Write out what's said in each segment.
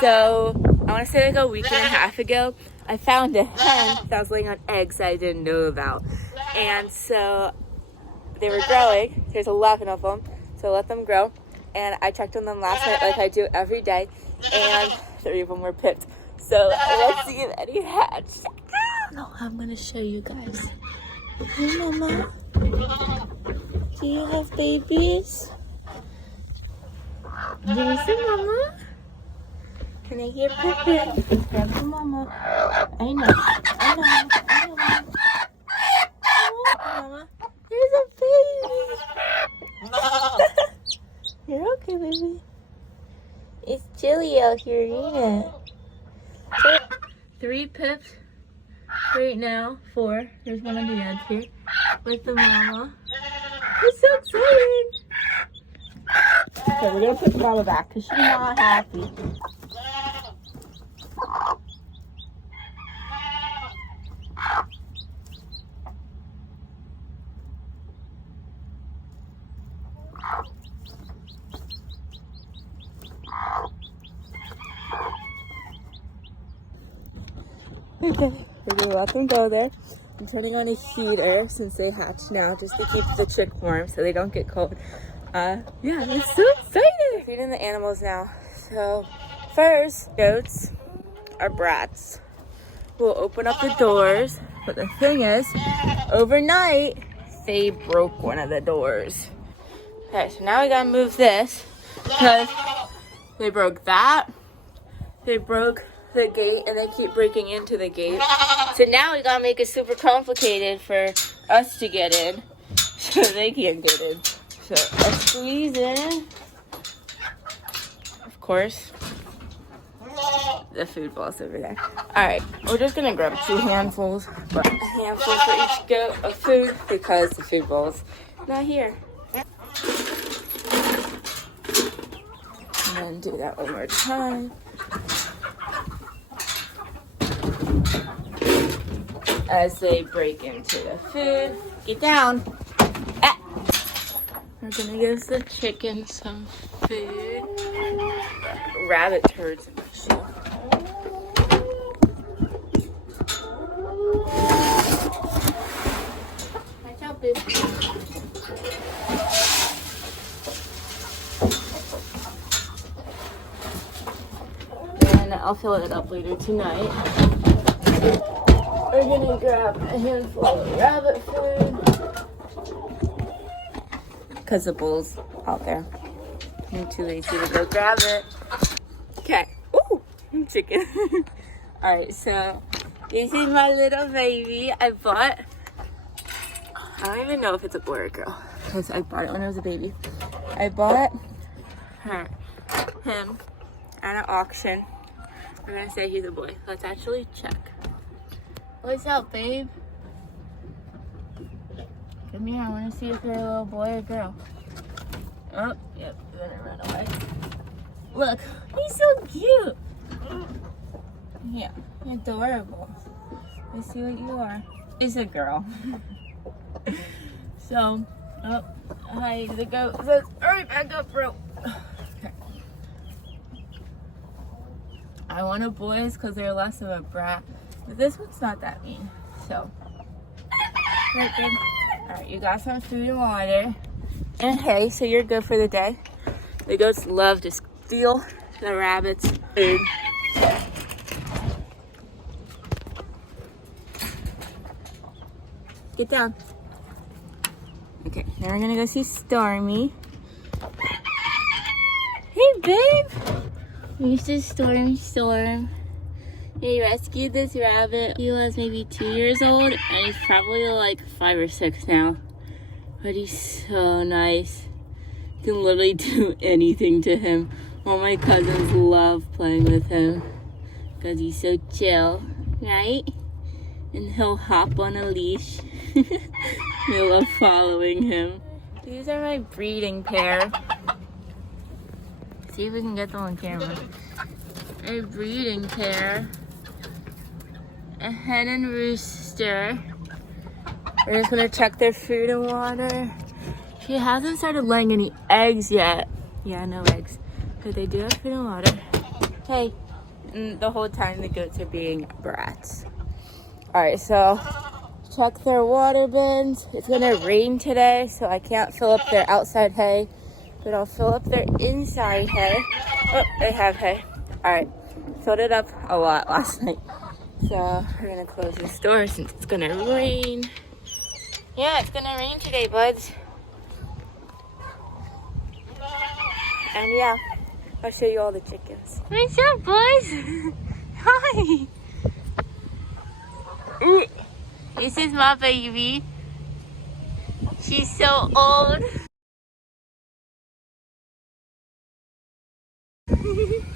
So I want to say like a week and a half ago, I found a hen that was laying on eggs I didn't know about. And so they were growing. There's 11 of them. So I let them grow. And I checked on them last night like I do every day. And 3 of them were pipped. So let's see if any hatched. No, I'm going to show you guys. Hey, Mama. Do you have babies? Do you see Mama? Can I hear Pippi? Grab Mama. I know. Mama. There's a baby. You're okay, baby. It's chilly out here, ain't it? 3 pips right now. 4. There's one on the edge here with the mama. It's so exciting. Okay, we're gonna put the mama back because she's not happy. Okay, we're gonna let them go there. I'm turning on a heater since they hatched now, just to keep the chick warm so they don't get cold. Yeah, I'm so excited! Feeding the animals now. So first, goats are brats. We'll open up the doors, but the thing is, overnight they broke one of the doors. Okay, so now we gotta move this because they broke that. They broke the gate and they keep breaking into the gate. So now we gotta make it super complicated for us to get in so they can't get in. So I squeeze in, of course, the food balls over there. Alright, we're just gonna grab 2 handfuls, but a handful for each goat of food because the food bowl's not here. And then do that one more time. As they break into the food. Get down. Ah. We're gonna give the chicken some food. Rabbit turds in my shoe. Watch out, babe. And I'll fill it up later tonight. We're gonna grab a handful of rabbit food because the bowl's out there. I'm too lazy to go grab it. Okay. Ooh, chicken. All right, so this is my little baby. I don't even know if it's a boy or a girl because I bought it when I was a baby. I bought him at an auction. I'm gonna say he's a boy. Let's actually check. What's up, babe? Come here, I want to see if you're a little boy or girl. Oh, yep, you're gonna run away. Look, he's so cute. Yeah, you're adorable. Let's see what you are. It's a girl. So, oh, hi, the goat says, hurry back up, bro. Okay. I wanted boys because they're less of a brat. But this one's not that mean, so. Right, good. All right, you got some food and water. And hay, so you're good for the day. The goats love to steal the rabbits' food. Get down. Okay, now we're gonna go see Stormy. Hey, babe. This is Storm. He rescued this rabbit. He was maybe 2 years old, and he's probably like 5 or 6 now. But he's so nice. You can literally do anything to him. All my cousins love playing with him because he's so chill, right? And he'll hop on a leash. They love following him. These are my breeding pair. See if we can get them on camera. A breeding pair. A hen and rooster. We're just gonna check their food and water. She hasn't started laying any eggs yet. Yeah, no eggs. But they do have food and water. Hey, And the whole time the goats are being brats. All right, so check their water bins. It's gonna rain today, so I can't fill up their outside hay, but I'll fill up their inside hay. Oh, they have hay. All right, filled it up a lot last night. So we're gonna close this door since it's gonna rain. Yeah, it's gonna rain today, buds. And yeah, I'll show you all the chickens. What's up, boys? Hi. Ooh. This is my baby. She's so old.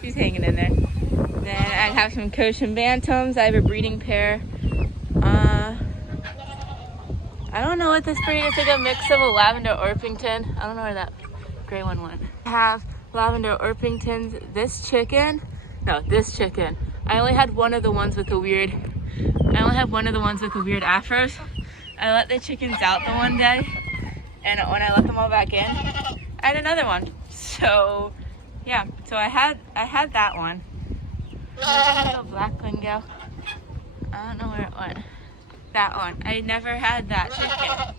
She's hanging in there. Then I have some Cochin Bantams. I have a breeding pair. I don't know what this breed is. It's like a mix of a Lavender Orpington. I don't know where that gray one went. I have Lavender Orpingtons. This chicken. I only had one of the ones with the weird afros. I let the chickens out the one day, and when I let them all back in, I had another one. So yeah, so I had that one. Where's the little black one go? I don't know where it went. That one. I never had that chicken.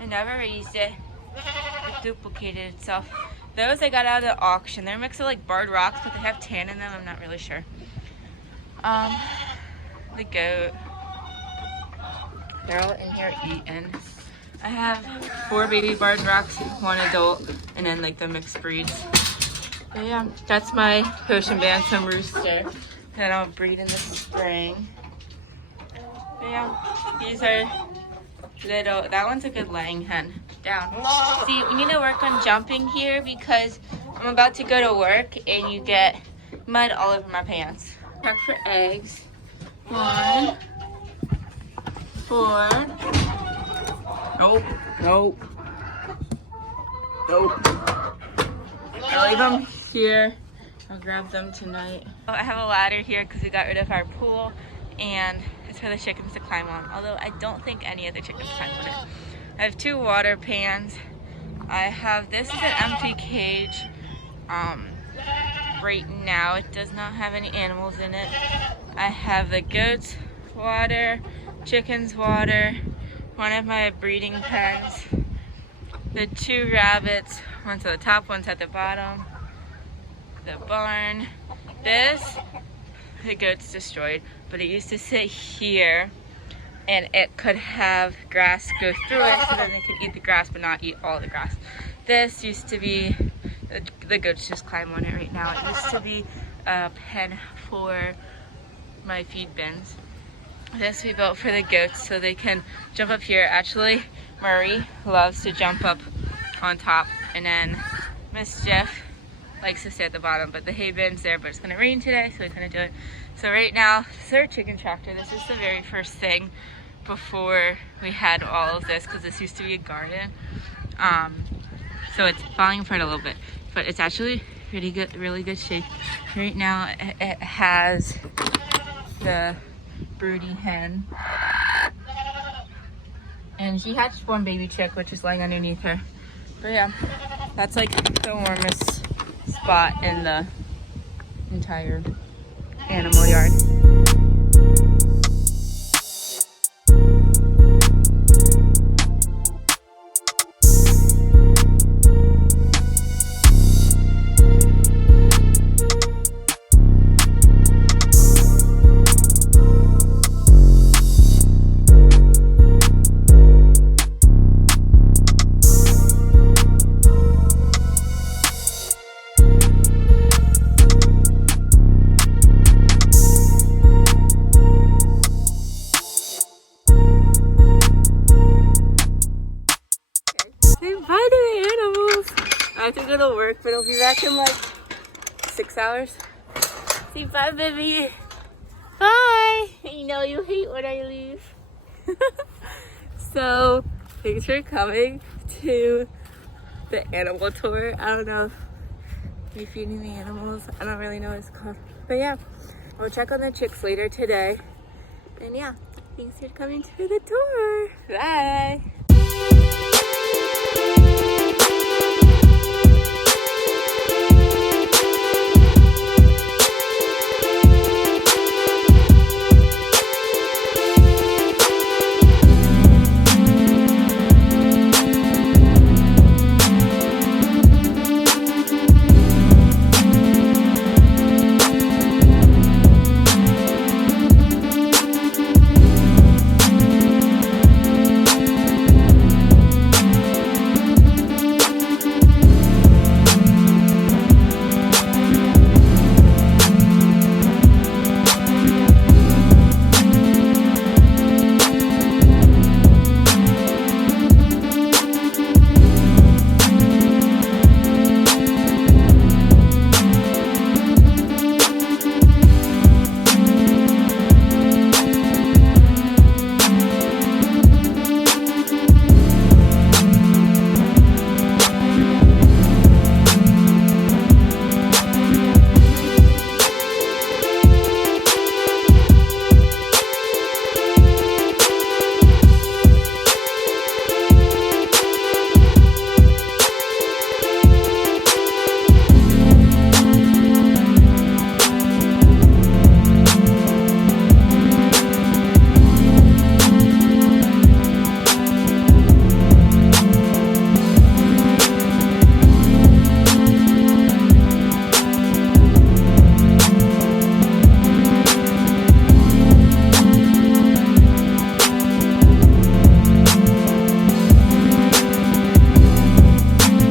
I never raised it. It duplicated itself. Those I got out of the auction. They're a mix of like barred rocks, but they have tan in them. I'm not really sure. The goat. They're all in here eating. I have 4 baby barred rocks, 1 adult, and then like the mixed breeds. But yeah, that's my Cochin Bantam rooster that I'll breed in the spring. But yeah, these are little, that one's a good laying hen. Down. See, we need to work on jumping here because I'm about to go to work and you get mud all over my pants. Check for eggs. 1, 4. Nope. I'll leave them here. I'll grab them tonight. Oh, I have a ladder here because we got rid of our pool, and it's for the chickens to climb on. Although I don't think any of the chickens climb on it. I have 2 water pans. I have, this is an empty cage. Right now it does not have any animals in it. I have the goats water, chickens water, one of my breeding pens, the 2 rabbits, one's at the top, one's at the bottom, the barn. This, the goats destroyed, but it used to sit here and it could have grass go through it so then they could eat the grass but not eat all the grass. This used to be, the goats just climb on it right now. It used to be a pen for my feed bins. This we built for the goats so they can jump up here. Actually, Murray loves to jump up on top, and then Mischief likes to stay at the bottom, but the hay bin's there, but it's gonna rain today, so we couldn't do it. So right now, this is our chicken tractor. This is the very first thing before we had all of this, because this used to be a garden. So it's falling apart a little bit, but it's actually pretty good, really good shape. Right now, it has the broody hen, and she hatched 1 baby chick, which is lying underneath her. But yeah, that's like the warmest spot in the entire animal yard. I have to go to work, but I'll be back in like 6 hours. Say bye, baby. Bye. You know you hate when I leave. So, thanks for coming to the animal tour. I don't know if you're feeding the animals. I don't really know what it's called. But yeah, I'll check on the chicks later today. And yeah, thanks for coming to the tour. Bye.